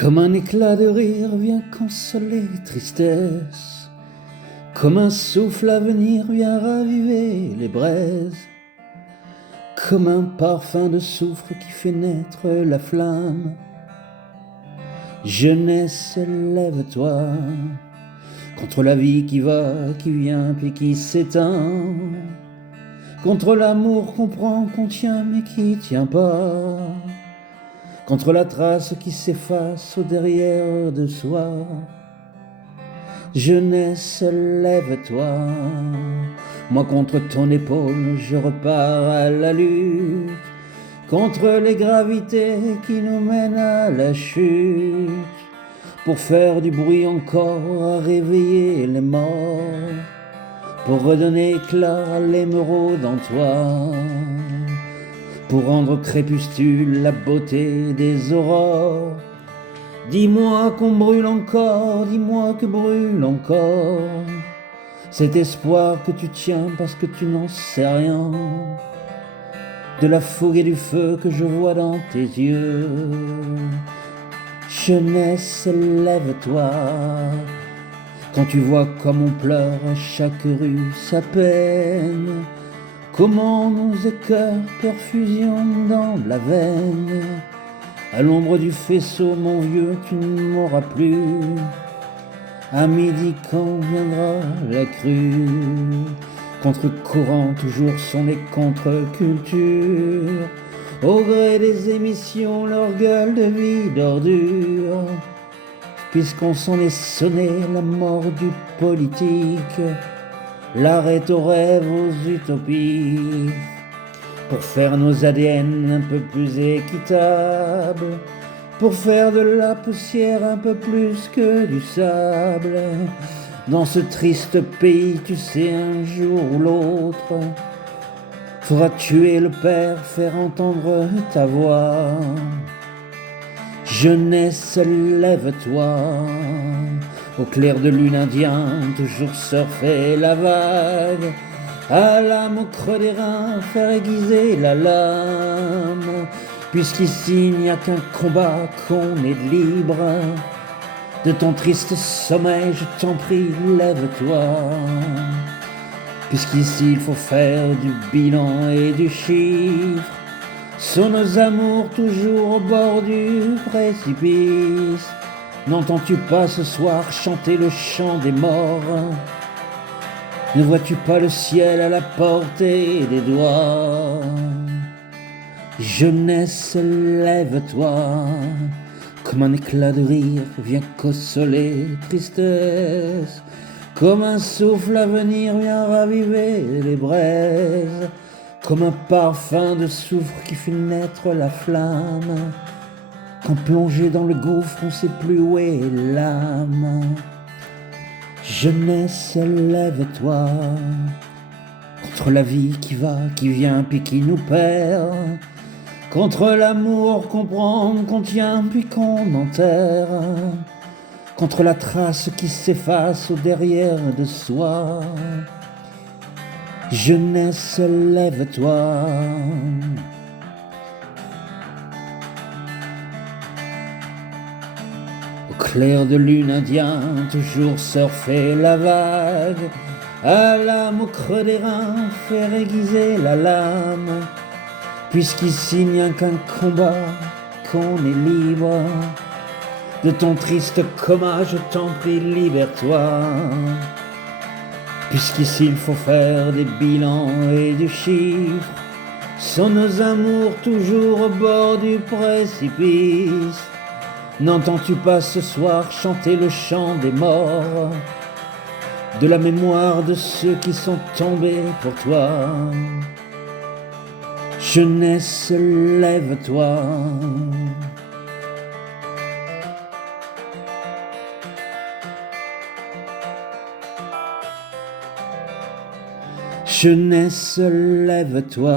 Comme un éclat de rire vient consoler tristesse, comme un souffle à venir vient raviver les braises, comme un parfum de soufre qui fait naître la flamme. Jeunesse, lève-toi contre la vie qui va, qui vient puis qui s'éteint, contre l'amour qu'on prend, qu'on tient mais qui tient pas, contre la trace qui s'efface au derrière de soi. Jeunesse, lève-toi, moi contre ton épaule je repars à la lutte, contre les gravités qui nous mènent à la chute, pour faire du bruit encore, à réveiller les morts, pour redonner éclat à l'émeraude en toi, pour rendre au crépuscule la beauté des aurores. Dis-moi qu'on brûle encore, dis-moi que brûle encore cet espoir que tu tiens parce que tu n'en sais rien, de la fougue et du feu que je vois dans tes yeux. Jeunesse, lève-toi quand tu vois comme on pleure à chaque rue sa peine, comment nos écœurs perfusion dans la veine. À l'ombre du faisceau, mon vieux, tu ne m'auras plus. À midi, quand viendra la crue, contre-courant, toujours sont les contre-cultures. Au gré des émissions, leur gueule de vie d'ordure, puisqu'on s'en est sonné la mort du politique, l'arrêt aux rêves, aux utopies, pour faire nos ADN un peu plus équitables, pour faire de la poussière un peu plus que du sable. Dans ce triste pays, tu sais, un jour ou l'autre, faudra tuer le père, faire entendre ta voix. Jeunesse, lève-toi, au clair de lune indien, toujours surfer la vague, à l'âme au creux des reins, faire aiguiser la lame, puisqu'ici il n'y a qu'un combat, qu'on est libre. De ton triste sommeil, je t'en prie, lève-toi, puisqu'ici il faut faire du bilan et du chiffre, sur nos amours toujours au bord du précipice. N'entends-tu pas ce soir chanter le chant des morts? Ne vois-tu pas le ciel à la portée des doigts? Jeunesse, lève-toi, comme un éclat de rire vient consoler tristesse, comme un souffle à venir vient raviver les braises, comme un parfum de soufre qui fait naître la flamme, quand plongé dans le gouffre on sait plus où est l'âme. Jeunesse, lève-toi contre la vie qui va, qui vient puis qui nous perd, contre l'amour qu'on prend, qu'on tient puis qu'on enterre, contre la trace qui s'efface au derrière de soi. Jeunesse, lève-toi. Au clair de lune indien, toujours surfer la vague, à l'âme au creux des reins, faire aiguiser la lame, puisqu'ici il n'y a qu'un combat, qu'on est libre. De ton triste coma, je t'en prie, libère-toi, puisqu'ici il faut faire des bilans et du chiffre, sont nos amours toujours au bord du précipice. N'entends-tu pas ce soir chanter le chant des morts, de la mémoire de ceux qui sont tombés pour toi? Jeunesse, lève-toi. Jeunesse, lève-toi.